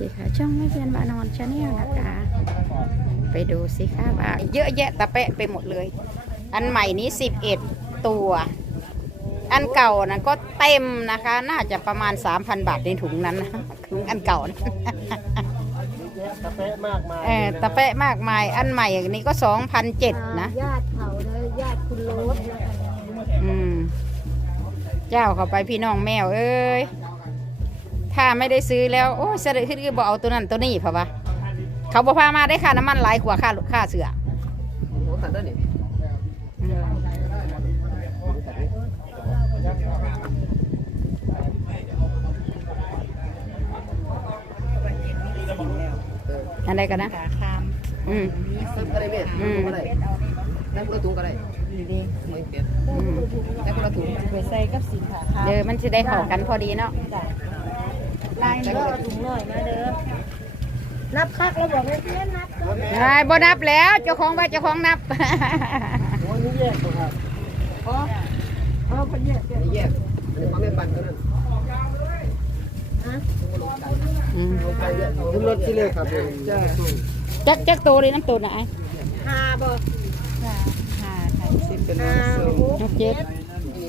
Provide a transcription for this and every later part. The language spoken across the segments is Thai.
สิค่ะช่องไม่เพียนบานอนชาแนลนะคะ ไปดูสิค่ะว่าเยอะแยะตะเปะไปหมดเลย อันใหม่นี้สิบเอ็ดตัว อันเก่านะก็เต็มนะคะ น่าจะประมาณ3,000บาทในถุงนั้นนะถุงอันเก่านะกาแฟมากมายเออตะเปะมากมาย อันใหม่อันนี้ก็2,007นะญาติเขาเลยญาติคุณโรสนะคะอืม เจ้าเข้าไปพี่น้องแมวเอ้ย ถ้าไม่ได้ซื้อแล้วโอ้ยเสด็จขึ้นก็บอกเอาตัวนั้นตัวนี้เพราะว่าเขาบอกพามาได้ค่าน้ำมันหลายกว่าค่าค่าเสือโอ้โหตัดได้นี่อืมอันใดกันนะขาคามอืมซื้อก็ได้แม่อืมก็ได้นั่งคนละถุงก็ได้ดีดีไม่เปลี่ยนอืมนั่งคนละถุงไปใส่กับสินขาคามเดี๋ยวมันจะได้เข้ากันพอดีเนาะจ้ะ ลายเด้อถุงหน่อยมาเด้อนับคักแล้วบอกให้เพื่อนนับเด้อไอ้บ่นับแล้วเจ้าของว่าเจ้าของนับโอ้ยนี่แยกตัวครับอ๋ออ๋อเป็นแยกแยกนี่แยกอันนี้ความแม่ปันเท่านั้นฮะอืมเอาไปแยกขึ้นรถที่เลยครับจ้าจักจักโตเลยน้ำตัวนะไอ้ห้าบ่ห้าห้าสิบเป็นห้าหกหกเจ็ด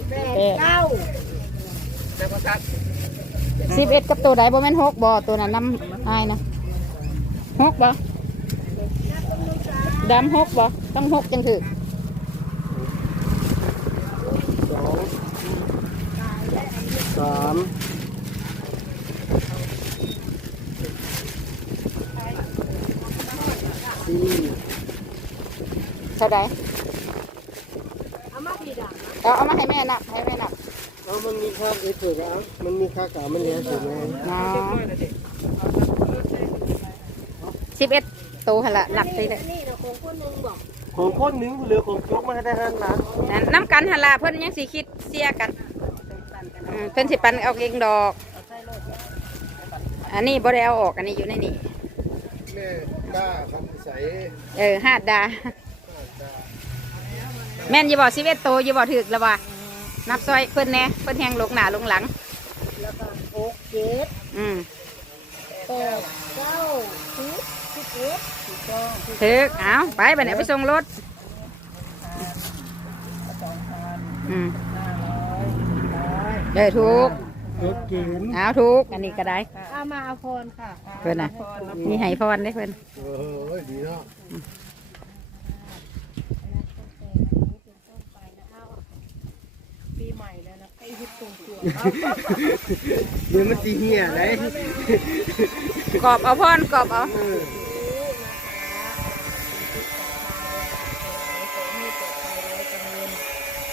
แปดเก้านั่งคนตัด สิบเอ็ดกับตัวใดบ่แม่นหกบ่ตัวนั้นน้ำอ้ายนะหกบ่ดำหกบ่ต้องหกจังถือสองสามสี่เท่าใดเอามาผีดำนะเอาเอามาให้แม่นับให้แม่นับ เอามันมีค่าเอฟเฟกต์อะมันมีค่ากามันเหลือสุดไงเนาะสิบเอ็ดตัวหั่นละหลักสิเลยนี่เราของคนหนึงบอกของคนหนึ่งเหลือของโจ๊กมาให้ได้ห้าล้านนั่นน้ำกันหั่นละเพิ่นยังสิคิดเสียกันอืมเพิ่นสิปันเอาเองดอก อันนี้บ่ได้เอาออกอันนี้อยู่ในนี่แม่กล้าคำใสเออหาดดา แม่นอย่าบอกสิบเอ็ดโตอย่าบอกถึกแล้วว่า นับซอยเพิ่นแหน่เพิ่นแหงลงหน้าลงหลัง แล้วก็หกเจ็ดอืมแปดเก้าสิบสิบเอ็ดสิบสองสิบถึกเอาไปไปไหนไปส่งรถอืมเด้อถูกรถเก๋งเอาถูกอันนี้ก็ได้ เอามาเอาพรค่ะ เพิ่นน่ะ มีให้พรได้เพิ่น เออดีเนาะ ปีใหม่แล้วนะใกล้ฮิตตรงตัวเดี๋ยวมันตีเหี้ยไหนกรอบเอาพรกรอบเอาเออ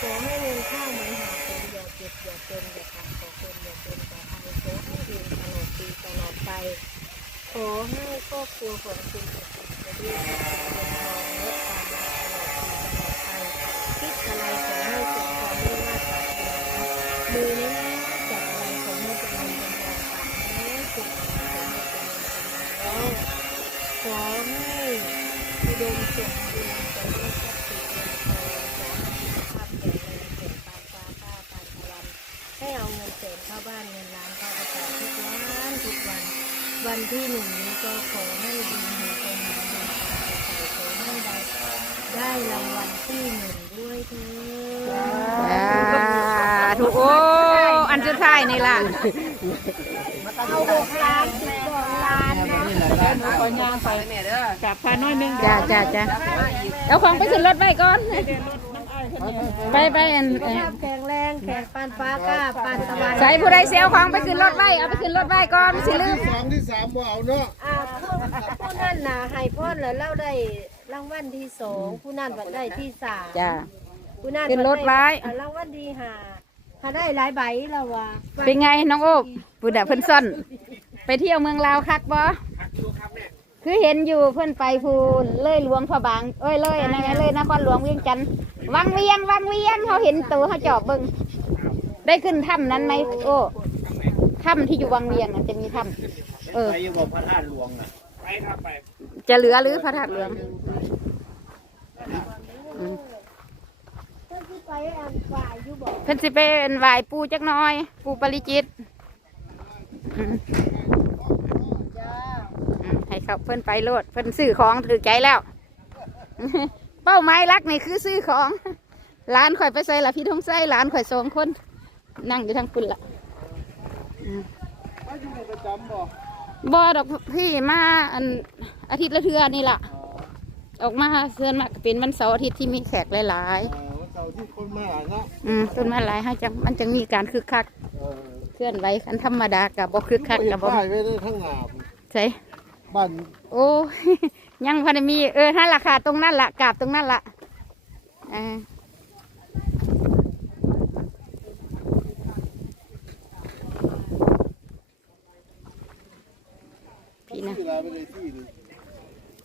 ขอให้เงินเข้าเหมือนหาคนอย่าเจ็บอย่าจนอย่าขาดขอคนอย่าเป็นแต่ไอโซให้ดีตลอดปีตลอดไป ขอให้ครอบครัวของคุณอยู่ไปด้วยความเงินทองและความรัก ให้สุขภาพแข็งแรงเกิดปานฟ้าข้าปานตะวันให้เอาเงินแสนเข้าบ้านเงินล้านเข้ากระเป๋าทุกวันทุกวัน วันที่หนึ่งนี้ก็ขอให้ดีหูตรงนี้เงินตาใส่ขอให้ได้ได้รางวัลที่หนึ่งด้วยเถิดถูกโอ้อันสุดท้ายนี่ล่ะเอาหกล้านสิบสองล้าน นะไปงานไปแม่เด้อจับพาน้อยนึงจ้าจ้าจ้าเอาของไปขึ้นรถไว้ก่อน ไปไปอันสุขภาพแข็งแรงแข็งปานฟ้ากล้าปานตะวันใส่ผู้ใดเซลของไปขึ้นรถไว้เอาไปขึ้นรถไว้ก่อนสิลืมสองที่สามบ่เอาเนาะอ่าผู้ผู้นั่นน่ะให้พ่อแล้วเล่าได้รางวัลที่สองผู้นั่นบัดได้ที่สามจ้า ผู้นั่นขึ้นรถไว้เอารางวัลที่ห้าถ้าได้หลายใบแล้วว่ะเป็นไงน้องโอ๊บปุดะเพิ่นซ่อน ไปเที่ยวเมืองลาวคักบ่ คือเห็นอยู่เพิ่นไปพูนเลยหลวงพระบาง เอ้ยเลยอันนั้นไงเลยนครหลวงเวียงจันทน์วังเวียงวังเวียงเขาเห็นตัวเขาจอบเบิ่งได้ขึ้นถ้ำนั้นไหมโอ้ถ้ำที่อยู่วังเวียงน่ะจะมีถ้ำเออ ไปอยู่บอกพระธาตุหลวงอะไปครับไปจะเหลือหรือพระธาตุหลวงอืมเพิ่นสิไปอันฝ่ายอยู่บอกเพิ่นสิเป็นไหวายปูจักหน้อย ปูปริจิตรอืมจ้า ครับเพิ่นไปโลดเพิ่นซื้อของถือใจแล้ว เป้าหมายรักนี่คือซื้อของร้านข่อยไปใส่ละพี่ทงใส่ร้านข่อยสองคน นั่งอยู่ทางคุณละถ้าอยู่ในประจำบ่บ่ดอกพี่มาอันอาทิตย์ละเทื่อนี่ล่ะ ออกมาเสื้อนมากเป็นวันเสาร์อาทิตย์ที่มีแขกหลายอ่าวันเสาร์ที่คนมาเนาะๆอืมต้นมาหลายฮะจังมันจังมีการคึกคักเออเคลื่อนไหวคันธรรมดากับบ่คึกคักเห็กับนบ่ป้ายไว้ได้ทั้งหนาบใช่ บ้านโอ้ยังพอได้มีเออนั่นราคาตรงนั้นละกราบตรงนั้นละเออพี่นะที่ลาไปเลยที่นี่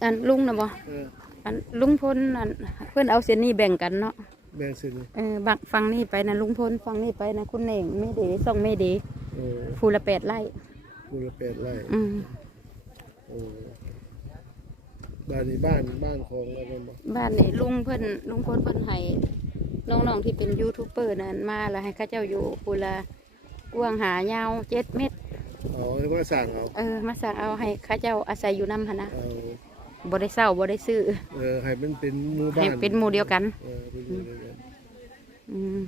อันลุงนะบ่เอออันลุงพลอันเพื่อนเอาเส้นนี้แบ่งกันเนาะแบ่งเสร็จเลยเออบางฟังนี่ไปนะลุงพลฟังนี่ไปนะคุณเน่งไม่ดีส่องไม่ดีเออภูละแปดไร่คูละแปดไร่อืมโอ้ บ้านนี้บ้านบ้านของอะไรบ่บ้านนี่ลุงเพิ่นลุงพลเพิ่นให้น้องๆที่เป็นยูทูบเบอร์นั่นมาแล้วให้เข้าเจ้าอยู่ภูละกว้างหายาวเจ็ดเมตรอ๋อให้มาสั่งเอาเออมาสั่งเอาให้เข้าเจ้าอาศัยอยู่น้ำหนนะเอาบ่ได้เศร้าบ่ได้ซื้อเออให้มันเป็นหมู่บ้าให้นเป็นหมู่เดียวกันเออเป็นหมู่เดียวกันอืม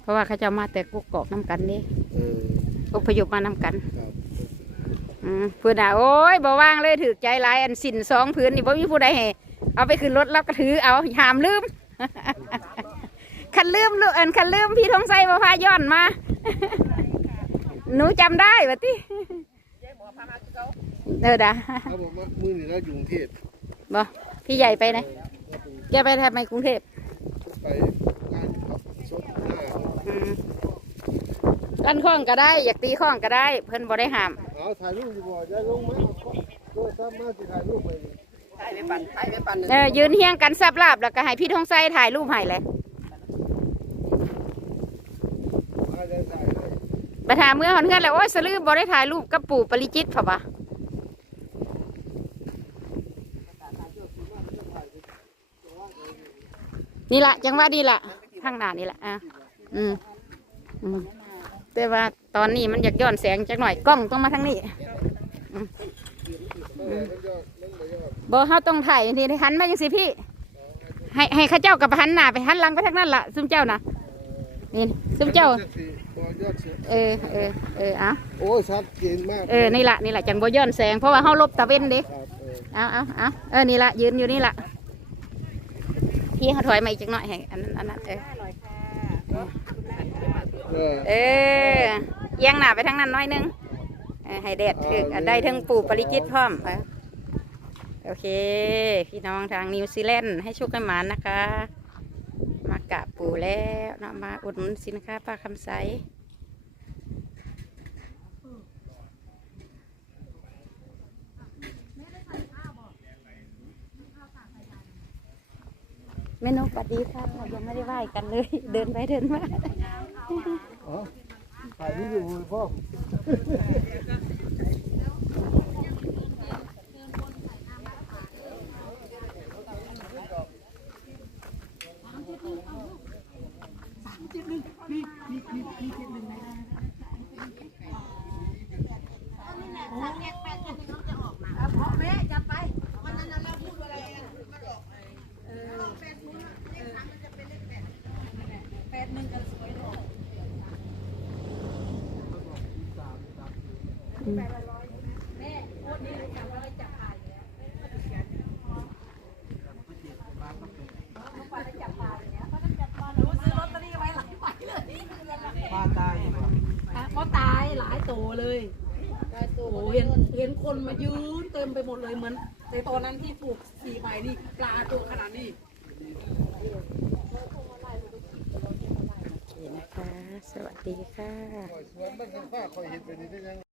เพราะว่าเข้าเจ้ามาแต่กุกกอกน้ำกันนี่เอออพยพมาน้ำกันครับอืมเพื่อนอะโอ้ยบ่ว่างเลยถือใจลายอันสินสองผืนนี่บ่มีผู้ใดให้เอาไปขึ้นรถแล้วก็ถือเอาหามลืมคันลืมลูกอันคันลืมพี่ทองใสบ่พาย้อนมา หนูจำได้ปะติเออดาเขาบอกว่ามือนี่เราอยู่กรุงเทพบ่พี่ใหญ่ไปไหนแกไปทำไมกรุงเทพไปงานครับสดหน้าลั่นข้องก็ได้ อยากตีข้องก็ได้ เพิ่อนบ่ได้ห้าม เอาถ่ายรูปอยู่บ่อย่าลงมาโทรศัพท์มาสิถ่ายรูปไปนี่เออยืนเฮียงกันซับลาบแล้วก็ให้พี่ทองใสถ่ายรูปให้เลยมาได้ถ่ายให้ไปถามเมื่อหอนเงินแล้วโอ้ยสลืมบ่ได้ถ่ายรูปกับปู่ปริจิตค่ะปะนี่ละจังว่าดีละทางหน้านี่ละอะอืมอืม แต่ว่าตอนนี้มันอยากย้อนแสงจักหน่อยกล้องต้องมาทางนี้อืมอืมบ่เฮาต้องถ่ายนี่หันมาจังสิพี่ ให้ให้เข้าเจ้ากับหันหน้าไปหันหลังไปทางนั้นล่ะซุมเจ้านะนี่ซุมเจ้าบ่ยอดเสียเออเออเออเอาโอ้ยชัดเจนมากเออนี่ละนี่ละจังบ่ย้อนแสงเพราะว่าเฮาลบตะเว้นเด้ครับเออเอาเอาเอาเออนี่ละยืนอยู่นี่ละพี่เขาถอยมาอีกจังหน่อยให้อันนั้นอันนั้นเออ เออเออเอียงหน้าไปทางนั้นหน้อยนึงเออให้แดดถึกอันได้ทั้งปู่ปริจิตพร้อมเออโอเค พี่น้องทางนิวซีแลนด์ให้โชคให้หมานนะคะ มากราบปู่แล้วเนาะมาอุดหนุนสินค้าป้าคำใส แม่นกสวัสดีค่ะเรายังไม่ได้ไหว้กันเลย เดินไปเดินมา อ๋อถ่ายรู ปอยู่พ่อก็ตายหลายตัวเลยโอ้โหเห็นเห็นคนมายืนเต็มไปหมดเลยเหมือนในตอนนั้นที่ปลูกสี่ใบนี่ปลาตัวขนาดนี้นะคะสวัสดีค่ะ สวนบ้านข้างๆคอยเห็นไปนี่ได้ยัง